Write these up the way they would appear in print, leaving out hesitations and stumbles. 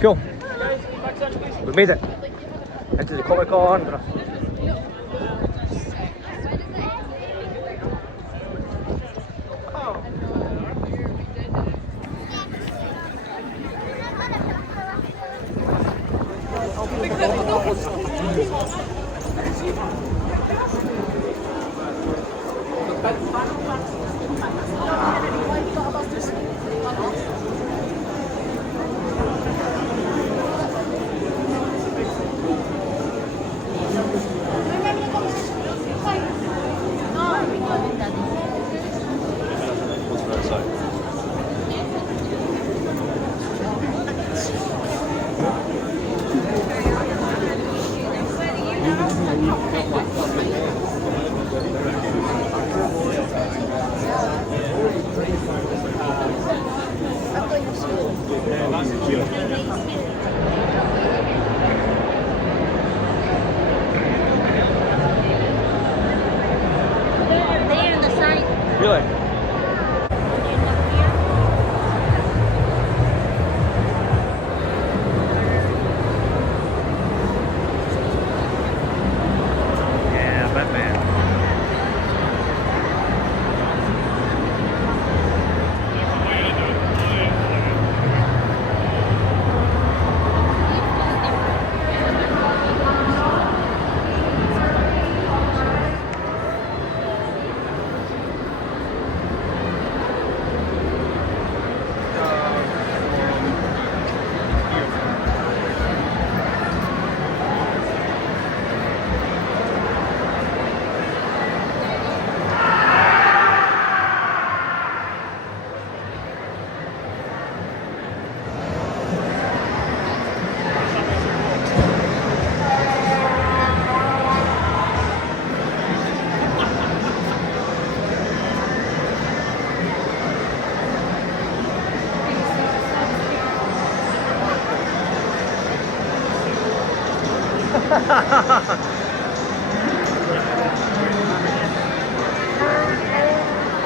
Cool. We made it into the Comic Con. Really? Yeah, Batman.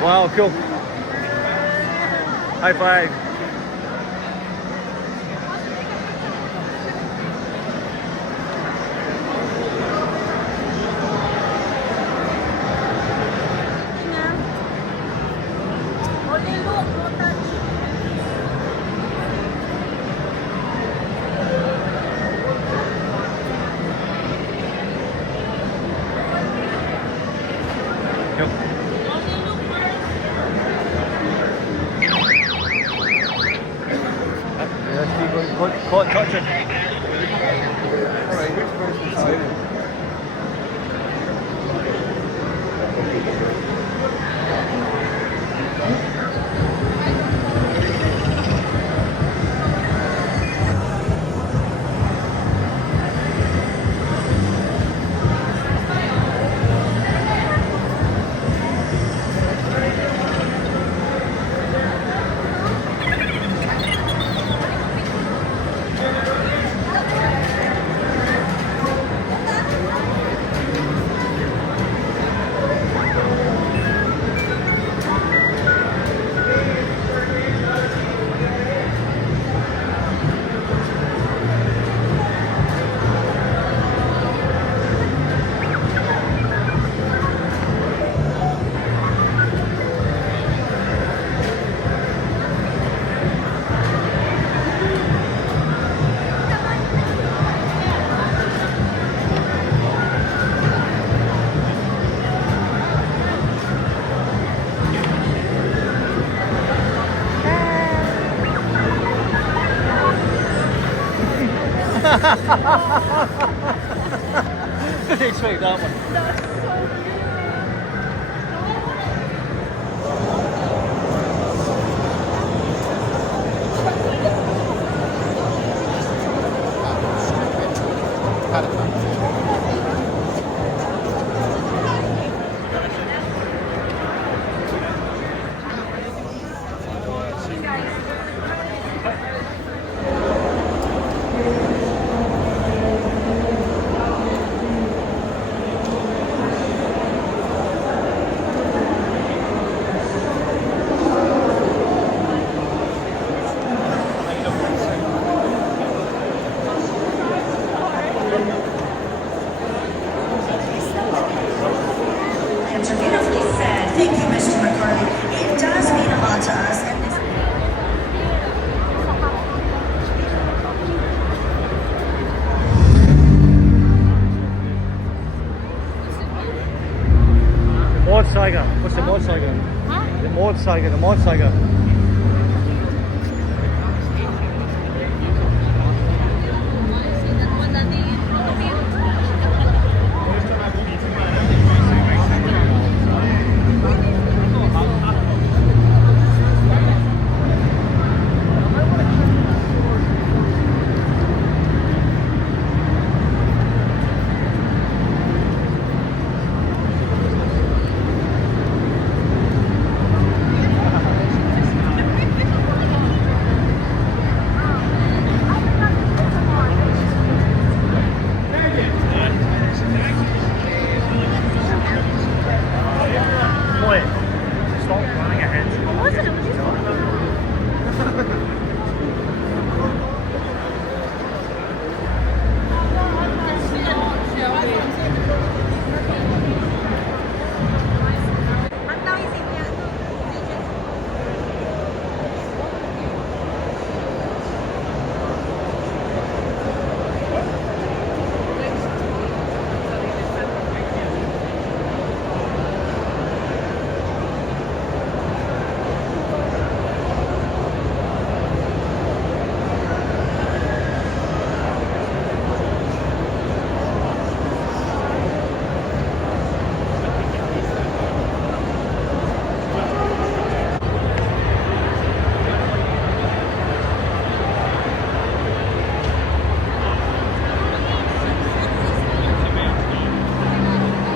Wow, cool. High five. Touch it. Alright, which version is it? Didn't expect that one. Had it. Saga, the Mod Saga.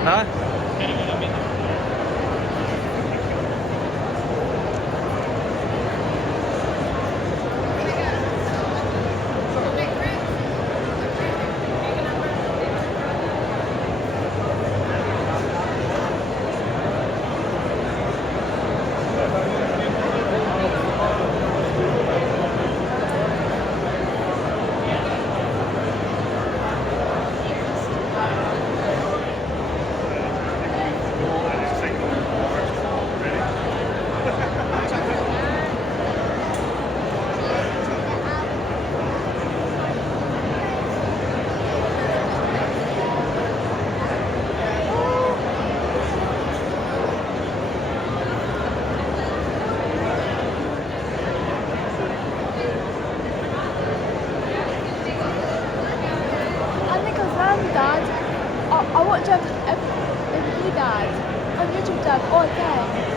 Hả? Dad, I watch every Dad on YouTube, Dad, all day.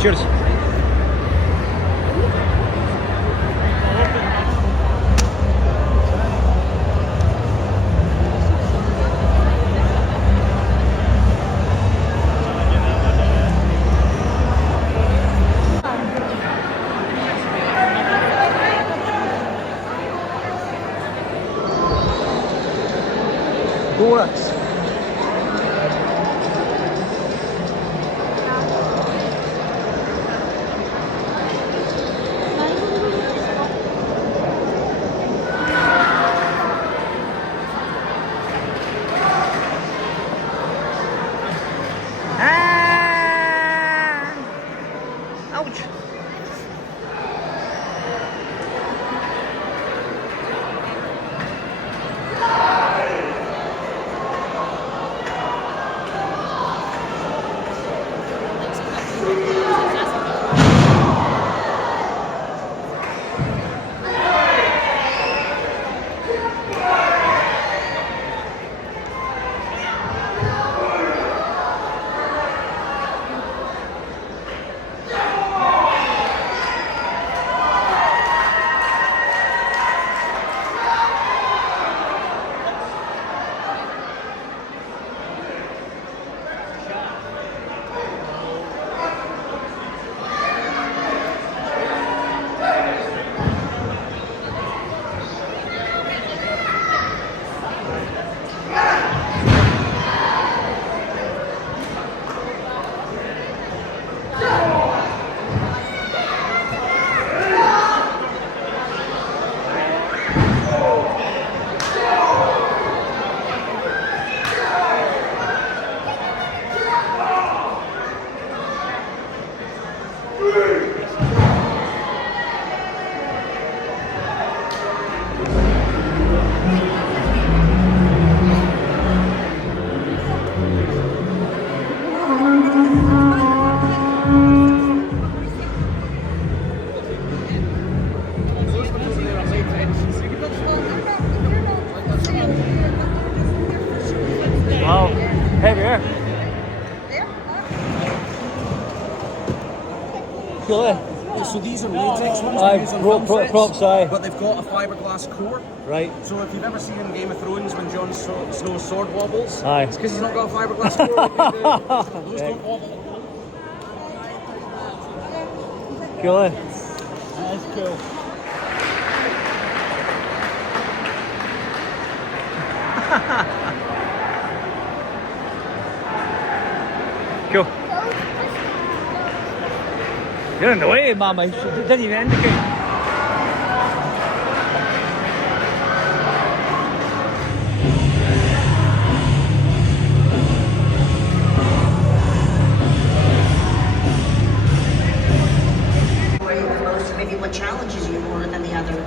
Cheers. Donuts. Ouch. Wow, heavier. Cool, eh? So these are latex ones. Aye, we use on film sets, props, aye. But they've got a fiberglass core. Right. So if you've ever seen in Game of Thrones when Jon Snow's sword wobbles, Aye. it's because he's not got a fiberglass core. Those don't wobble. Cool, eh? That's cool. Cool. You're in the way, Mama. You didn't even indicate. The most, maybe what challenges you more than the other?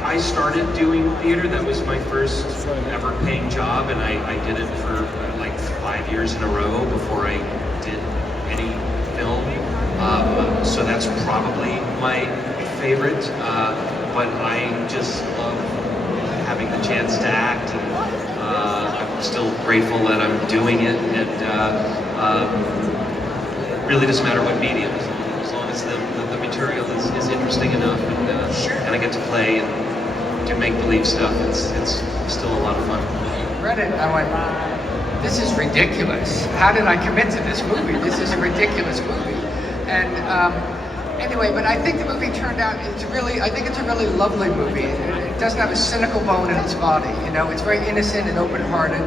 I started doing theater. That was my first ever paying job, and I did it for like 5 years in a row before I did any film. So that's probably my favorite. But I just love having the chance to act, and I'm still grateful that I'm doing it. And it really doesn't matter what medium, as long as the material is interesting enough, and I get to play and do make-believe stuff. It's still a lot of fun. Read it, I went, this is ridiculous. How did I commit to this movie? This is a ridiculous movie. And anyway, but I think the movie turned out, I think it's a really lovely movie. It doesn't have a cynical bone in its body, you know, it's very innocent and open-hearted,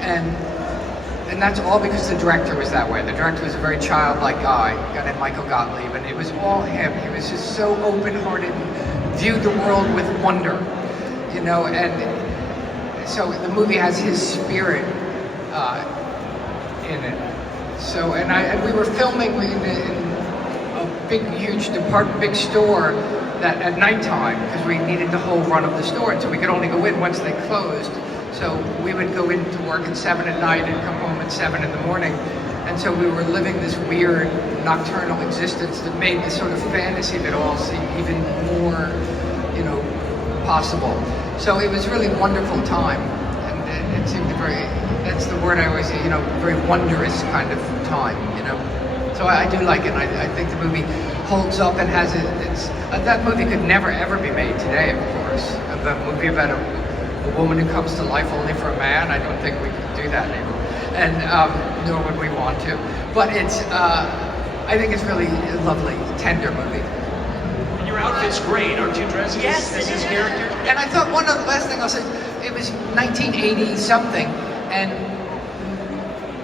and that's all because the director was that way. The director was a very childlike guy, a guy named Michael Gottlieb, and it was all him. He was just so open-hearted and viewed the world with wonder, you know, and so the movie has his spirit in it. So, and we were filming in a big, huge big store that at nighttime, because we needed the whole run of the store, and so we could only go in once they closed. So we would go into work at 7 at night and come home at 7 in the morning. And so we were living this weird nocturnal existence that made this sort of fantasy of it all seem even more, you know, possible. So it was really a wonderful time, and it seemed very, that's the word I always, very wondrous kind of time, So I do like it, and I think the movie holds up and has that movie could never ever be made today, of course. A movie about a woman who comes to life only for a man, I don't think we could do that anymore. And nor would we want to. But I think it's really a lovely, tender movie. Your outfit's great. Aren't you dressed as his character? And I thought one of the last thing I'll say, it was 1980 something, and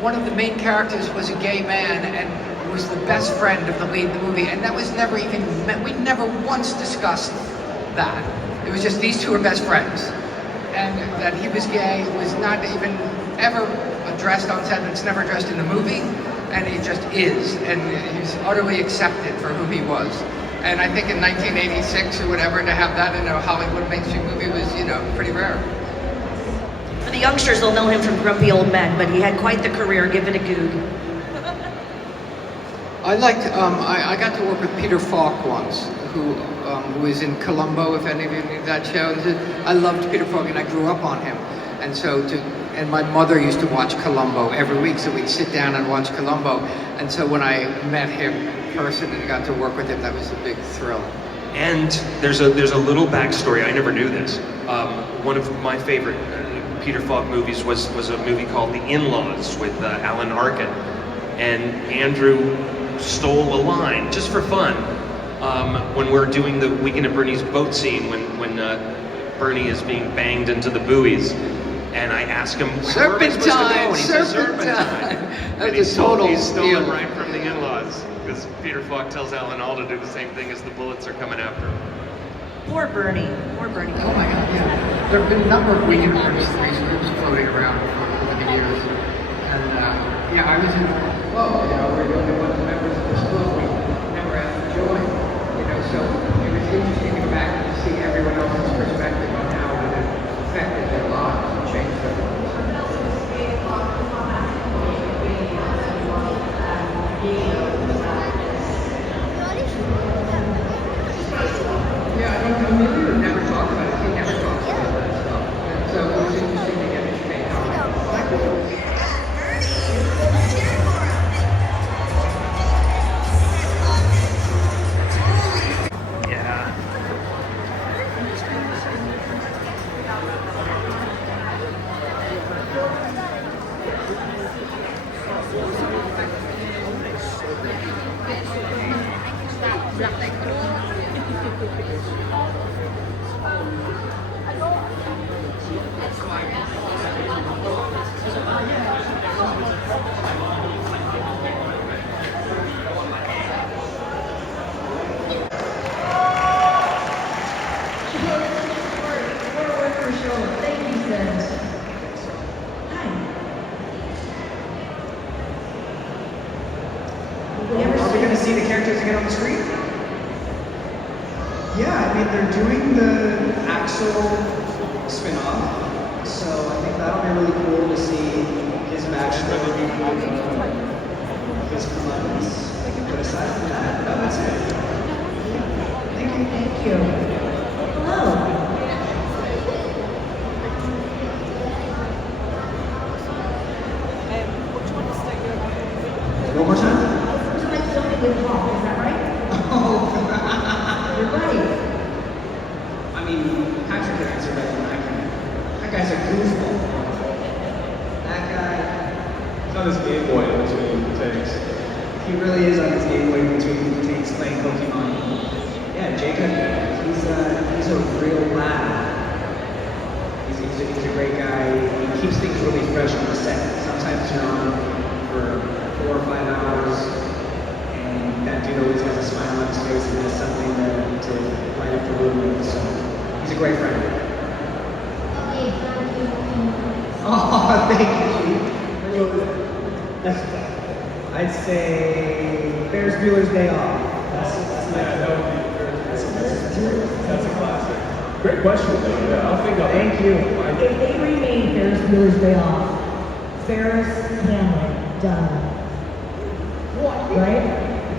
one of the main characters was a gay man and was the best friend of the lead in the movie, and that was never even, we never once discussed that. It was just these two are best friends. And that he was gay was not even ever addressed on set, it's never addressed in the movie, and he just is, and he's utterly accepted for who he was. And I think in 1986 or whatever, to have that in a Hollywood mainstream movie was, pretty rare. For the youngsters, they'll know him from Grumpy Old Men, but he had quite the career. Give it a goog. I liked, I got to work with Peter Falk once, who was in Columbo, if any of you knew that show. I loved Peter Falk, and I grew up on him. And my mother used to watch Columbo every week, so we'd sit down and watch Columbo. And so when I met him in person and got to work with him, that was a big thrill. And there's a little backstory. I never knew this. One of my favorite Peter Falk movies was a movie called The In-Laws with Alan Arkin. And Andrew stole a line just for fun when we're doing the Weekend at Bernie's boat scene when Bernie is being banged into the buoys. And I asked him, where am I supposed to go? And he said, Serpentine. And he stole it right from The In-Laws. Because Peter Falk tells Alan Alda to do the same thing as the bullets are coming after him. Poor Bernie. Poor Bernie. Oh my God, yeah. There have been a number of Weekend at Bernie's scripts floating around over the years. And I was in the club, we're the only ones members of this club. We never had to join, so it was interesting to go back and see everyone else's perspective on how it affected their lives and changed their lives. Yeah, I don't know, we would never talk about it. He never talks about that stuff. And so it was interesting to get his take on it. Are we going to see the characters again on the screen? Yeah, I mean, they're doing the Axel spin-off, so I think that'll be really cool to see his backstory, his cleverness. But aside from that, no, that's it. Thank you. Thank you. Hello. One more time? Looks like something with Paul, is that right? Oh. You're right. I mean, Patrick can answer better than I can. That guy's a goofball. That guy... He's on his Game Boy in between takes. He really is on his Game Boy in between takes playing Pokemon. Yeah, Jacob, he's a real lad. He's a great guy. He keeps things really fresh on the set. Sometimes you're on for 4 or 5 hours, and that dude always has a smile on his face and has something to light up the room with. So he's a great friend. Oh, thank you. I'd say Ferris Bueller's Day Off. That's a classic. Great question, though. Yeah, I'll think of it. Thank you. If they remade Ferris Bueller's Day Off, Ferris, Hamlet, done. What? Right?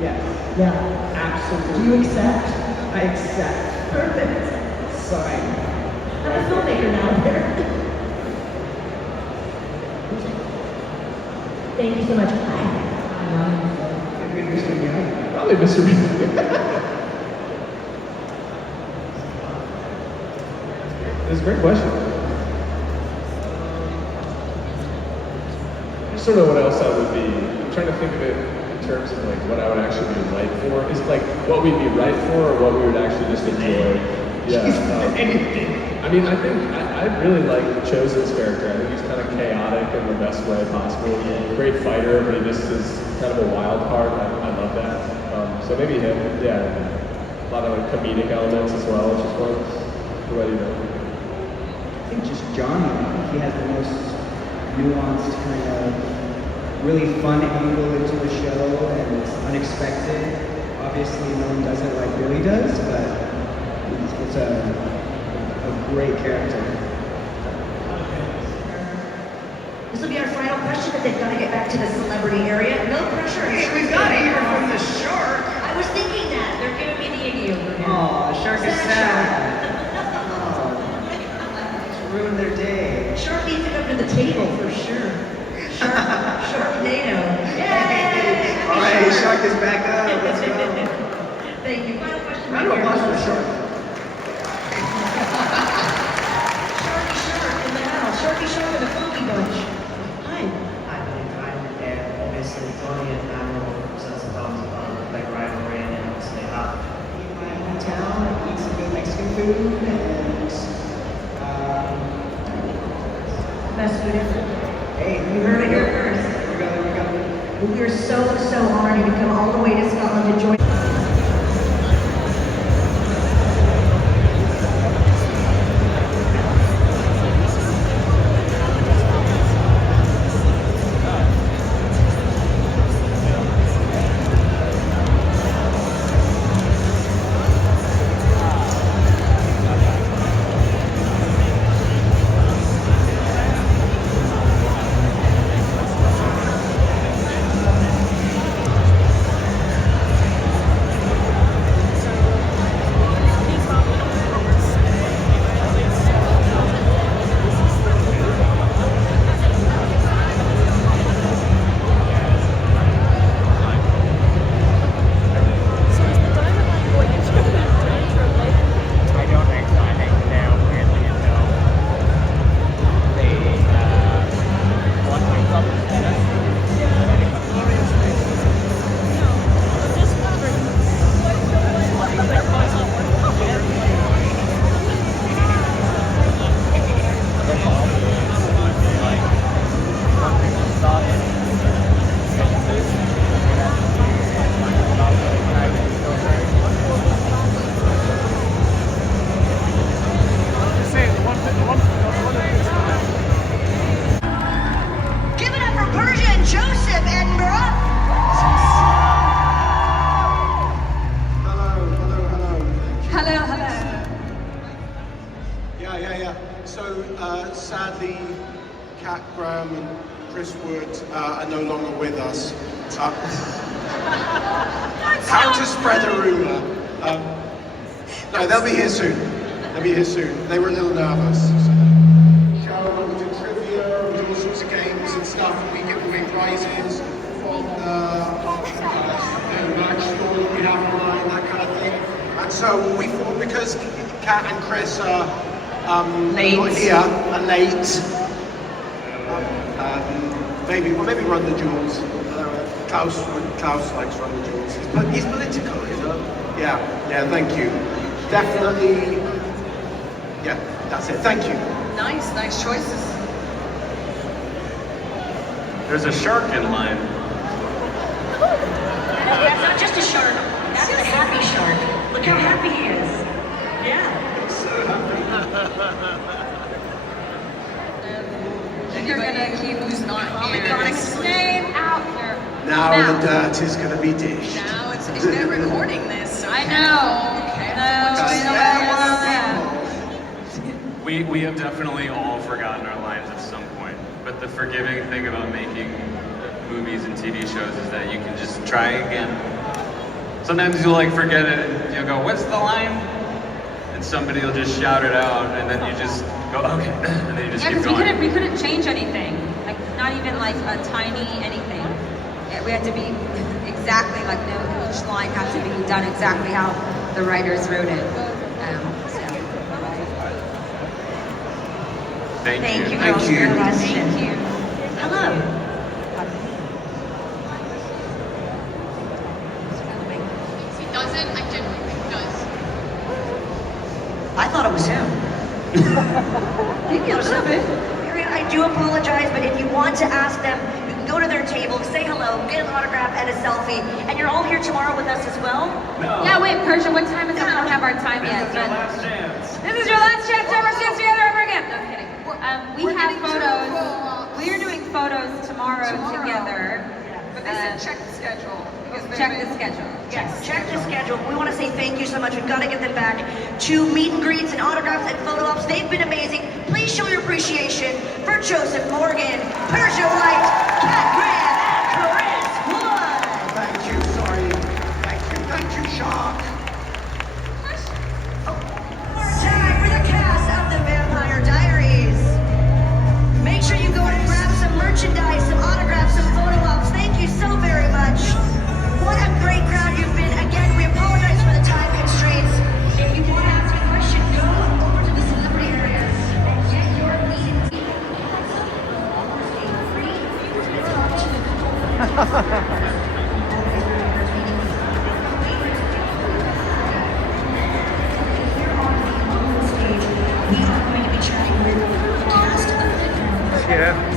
Yes. Yeah. Absolutely. Do you accept? I accept. Perfect. Sign. I'm a filmmaker now. Thank you so much. Probably Mr. That's a great question. I just don't know what else I would be. I'm trying to think of it in terms of like what I would actually be right for. Is it like what we'd be right for, or what we would actually just enjoy? Yeah. I mean, I think I really like Chosen's character. I think he's kind of chaotic in the best way possible. Great fighter, but he just is kind of a wild card. I love that. So maybe him. Yeah. A lot of like comedic elements as well, which is fun. What do you know? I think just Johnny. I think he has the most nuanced kind of really fun angle into the show, and it's unexpected. Obviously, no one does it like Billy does, but it's a great character. This will be our final question, but they've got to get back to the celebrity area. No pressure. Hey, we've got to hear from the shark. I was thinking that. They're giving me the icky over here. Aw, Shark is sad. It's ruined their day. Shark needs to come to the table for sure. Sharknado. Yay! All right, Shark is back up. Let's go. Thank you. Final question. Round of applause for Shark. Sharky Shark in the house. Sharky Shark and the Funky Bunch. Hi. I believe I'm there. Obviously, Tony and Admiral represents a thousand like rivalry, and obviously have In my hometown, eat some good Mexican food, and Best food ever. hey, You heard it here first. There we go. We are so honored you to come all the way to Scotland to join. Sadly, Kat Graham and Chris Wood are no longer with us. How to spread a rumor. No, they'll be here soon. They were a little nervous. Show, we do trivia, we do all sorts of games and stuff, and we give away prizes from the merch store that we have online, that kind of thing. And so we thought, because Kat and Chris are not here and late, maybe run the jewels. Klaus likes run the jewels. He's political, you know? Yeah, thank you. Definitely, yeah, that's it. Thank you. Nice choices. There's a shark in line. That's not just a shark. That's a happy shark. Look how happy he is. Yeah. You're gonna keep who's not here. Name out here. Now the dirt is gonna be dished. Now it's they're recording this. I know. We have definitely all forgotten our lines at some point. But the forgiving thing about making movies and TV shows is that you can just try again. Sometimes you'll like forget it and you'll go, "What's the line?" And somebody will just shout it out, and then you just go, "Okay," and then you just keep going. We couldn't change anything. Like not even like a tiny anything. We had to be exactly like each line had to be done exactly how the writers wrote it. Thank you, Thank girls, you. for your question. Thank you. Hello. If he doesn't, I genuinely think he does. I thought it was him. Maybe it was him. I do apologize, but if you want to ask them, you can go to their table, say hello, get an autograph and a selfie, and you're all here tomorrow with us as well? No. Yeah, wait, Persia, what time is it? We don't have our time yet. This is your last chance. This is your last chance to ever see us together ever again. No kidding. We have photos. We are doing photos tomorrow. Together. But they said check the schedule. Check the schedule. Yes, check the schedule. We want to say thank you so much. We've got to get them back to meet and greets and autographs and photo ops. They've been amazing. Please show your appreciation for Joseph Morgan, Persia White, Kat Graham, and Chris Wood. Thank you, sorry. Thank you, Shark. Time for the cast of the Vampire Diaries. Make sure you go and grab some merchandise, some autographs, some photo ops. Thank you so very much. What a great crowd you've been. Again, we apologize for the time constraints. If you want to ask a question, go over to the celebrity area and get your meet and greet. We are going to be chatting with the cast of the Yeah.